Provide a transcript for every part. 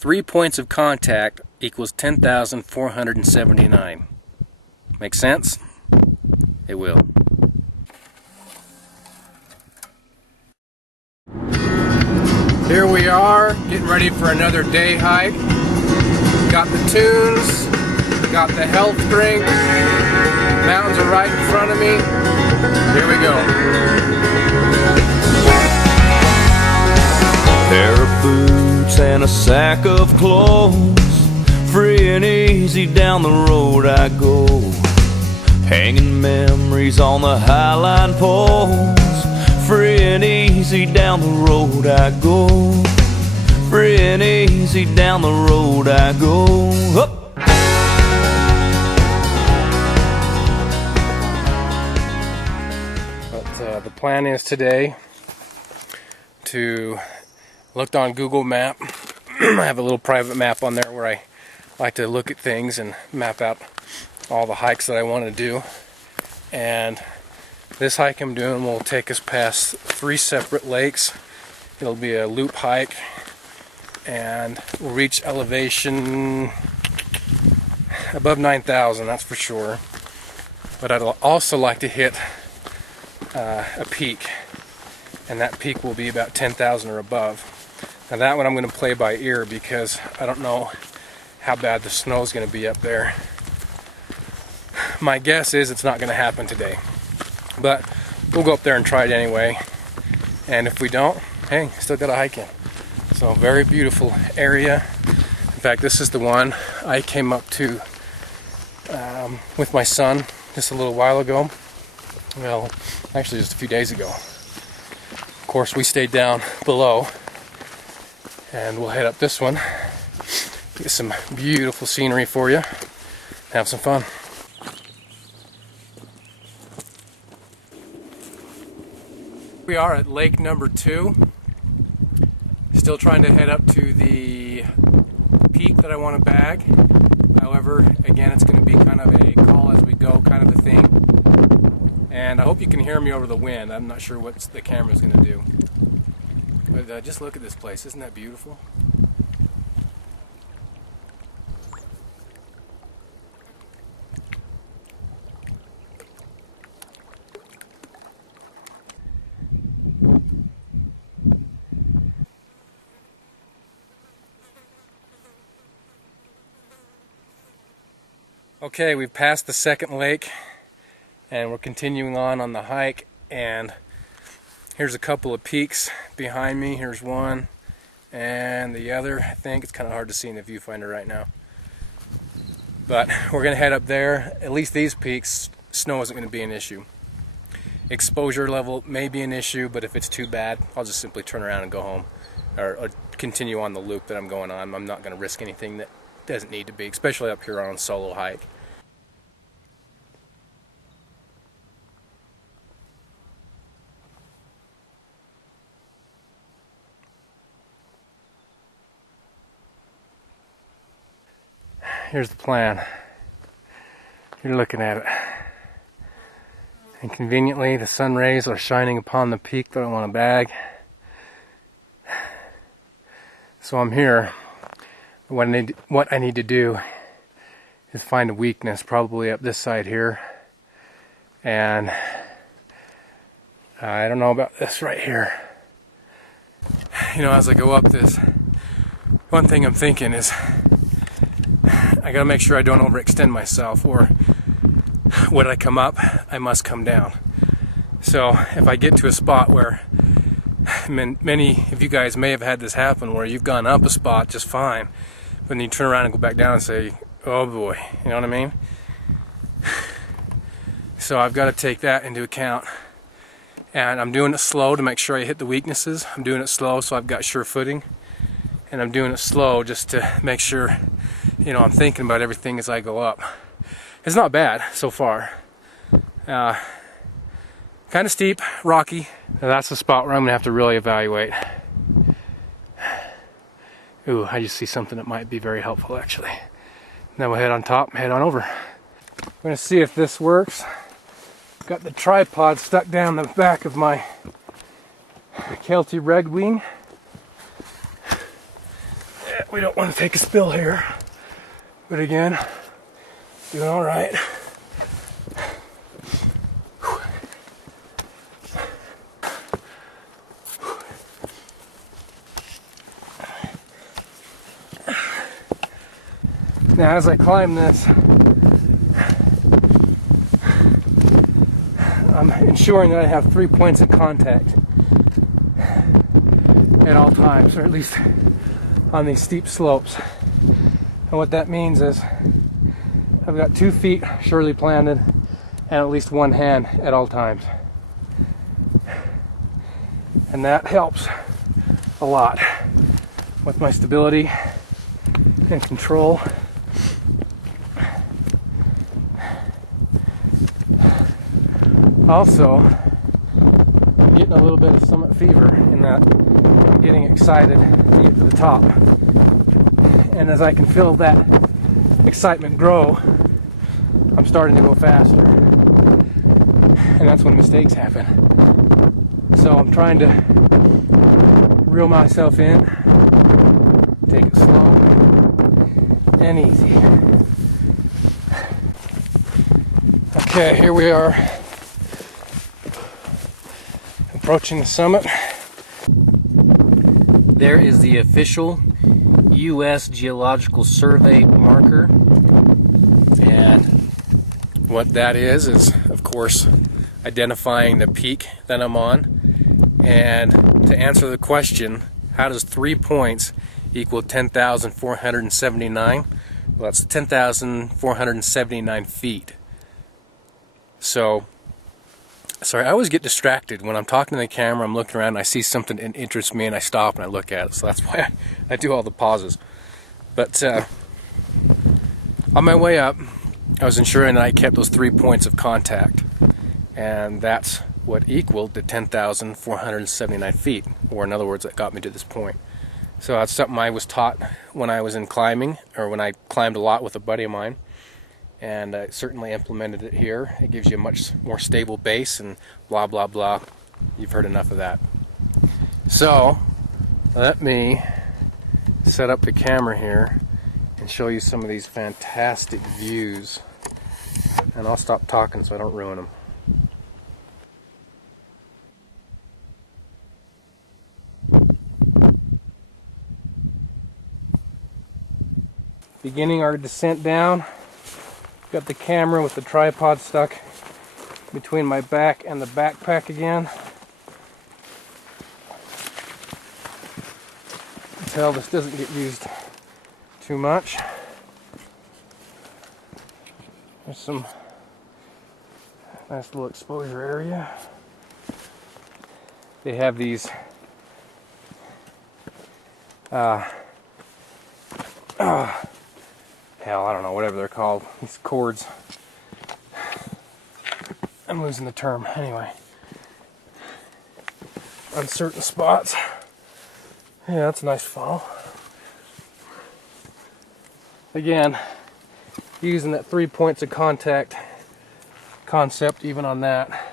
3 points of contact equals 10,479. Make sense? It will. Here we are, getting ready for another day hike. Got the tunes, got the health drink. Mountains are right in front of me. Here we go. Pair of boots and a sack of clothes, free and easy down the road I go, hanging memories on the highline poles. Free and easy down the road I go, free and easy down the road I go. Up. But the plan is today to looked on Google Map. I have a little private map on there where I like to look at things and map out all the hikes that I want to do. And this hike I'm doing will take us past 3 separate lakes. It'll be a loop hike, and we'll reach elevation above 9,000, that's for sure. But I'd also like to hit a peak, and that peak will be about 10,000 or above. Now that one I'm going to play by ear because I don't know how bad the snow is going to be up there. My guess is it's not going to happen today, but we'll go up there and try it anyway. And if we don't, hey, still got a hike in. So very beautiful area. In fact, this is the one I came up to with my son just a little while ago. Well, actually just a few days ago. Of course, we stayed down below, and we'll head up this one, get some beautiful scenery for you, have some fun. We are at lake number 2. Still trying to head up to the peak that I want to bag. However, again, it's going to be kind of a call as we go kind of a thing. And I hope you can hear me over the wind. I'm not sure what the camera's going to do. But just look at this place. Isn't that beautiful? Okay, we've passed the second lake and we're continuing on the hike, and here's a couple of peaks behind me. Here's one and the other. I think it's kind of hard to see in the viewfinder right now, but we're gonna head up there. At least these peaks, snow isn't going to be an issue. Exposure level may be an issue, but if it's too bad, I'll just simply turn around and go home, or continue on the loop that I'm going on. I'm not going to risk anything that doesn't need to be, especially up here on a solo hike. Here's the plan. You're looking at it. And conveniently, the sun rays are shining upon the peak that I want to bag. So I'm here. What I need to do is find a weakness, probably up this side here. And I don't know about this right here. You know, as I go up this, one thing I'm thinking is I gotta make sure I don't overextend myself, or when I come up, I must come down. So if I get to a spot where, many of you guys may have had this happen, where you've gone up a spot just fine, but then you turn around and go back down and say, oh boy, you know what I mean? So I've got to take that into account. And I'm doing it slow to make sure I hit the weaknesses. I'm doing it slow so I've got sure footing. And I'm doing it slow just to make sure, you know, I'm thinking about everything as I go up. It's not bad so far. Kind of steep, rocky. Now that's the spot where I'm gonna have to really evaluate. Ooh, I just see something that might be very helpful actually. Then we'll head on top, head on over. I'm gonna see if this works. Got the tripod stuck down the back of my Kelty Red Wing. Yeah. We don't want to take a spill here. But again, doing all right. Now as I climb this, I'm ensuring that I have 3 points of contact at all times, or at least on these steep slopes. And what that means is I've got 2 feet surely planted and at least one hand at all times. And that helps a lot with my stability and control. Also, I'm getting a little bit of summit fever in that I'm getting excited to get to the top. And as I can feel that excitement grow, I'm starting to go faster. And that's when mistakes happen. So I'm trying to reel myself in, take it slow and easy. Okay, here we are, approaching the summit. There is the official U.S. Geological Survey marker, and what that is of course identifying the peak that I'm on. And to answer the question, how does 3 points equal 10,479? Well, that's 10,479 feet. So sorry, I always get distracted when I'm talking to the camera. I'm looking around and I see something that interests me and I stop and I look at it. So that's why I do all the pauses. But on my way up, I was ensuring that I kept those 3 points of contact. And that's what equaled the 10,479 feet. Or in other words, that got me to this point. So that's something I was taught when I was in climbing, or when I climbed a lot with a buddy of mine. And I certainly implemented it here. It gives you a much more stable base and blah blah blah. You've heard enough of that. So let me set up the camera here and show you some of these fantastic views. And I'll stop talking so I don't ruin them. Beginning our descent down. Got the camera with the tripod stuck between my back and the backpack again. Tell this doesn't get used too much. There's some nice little exposure area. They have these hell, I don't know, whatever they're called, these cords. I'm losing the term. Anyway, on certain spots. Yeah, that's a nice fall. Again, using that 3 points of contact concept even on that.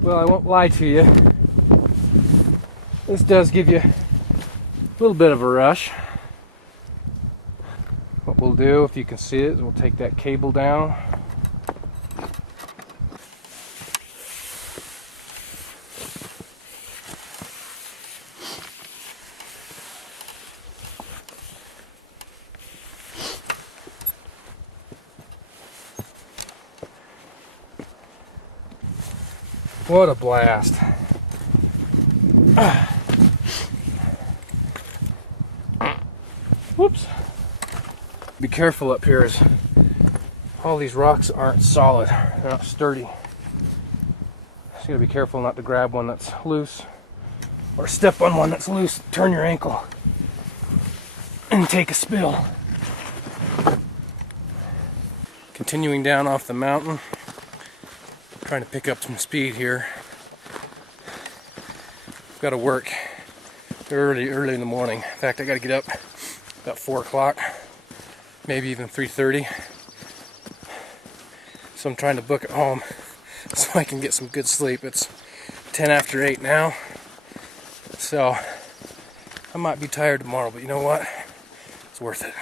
Well, I won't lie to you. This does give you a little bit of a rush. What we'll do, if you can see it, is we'll take that cable down. What a blast. Whoops. Be careful up here, as all these rocks aren't solid. They're not sturdy. So you gotta be careful not to grab one that's loose or step on one that's loose, turn your ankle and take a spill. Continuing down off the mountain. Trying to pick up some speed here. Got to work early in the morning. In fact, I got to get up about 4 o'clock. maybe even 3:30. So I'm trying to book it home so I can get some good sleep. It's 10 after 8 now, so I might be tired tomorrow, but you know what? It's worth it.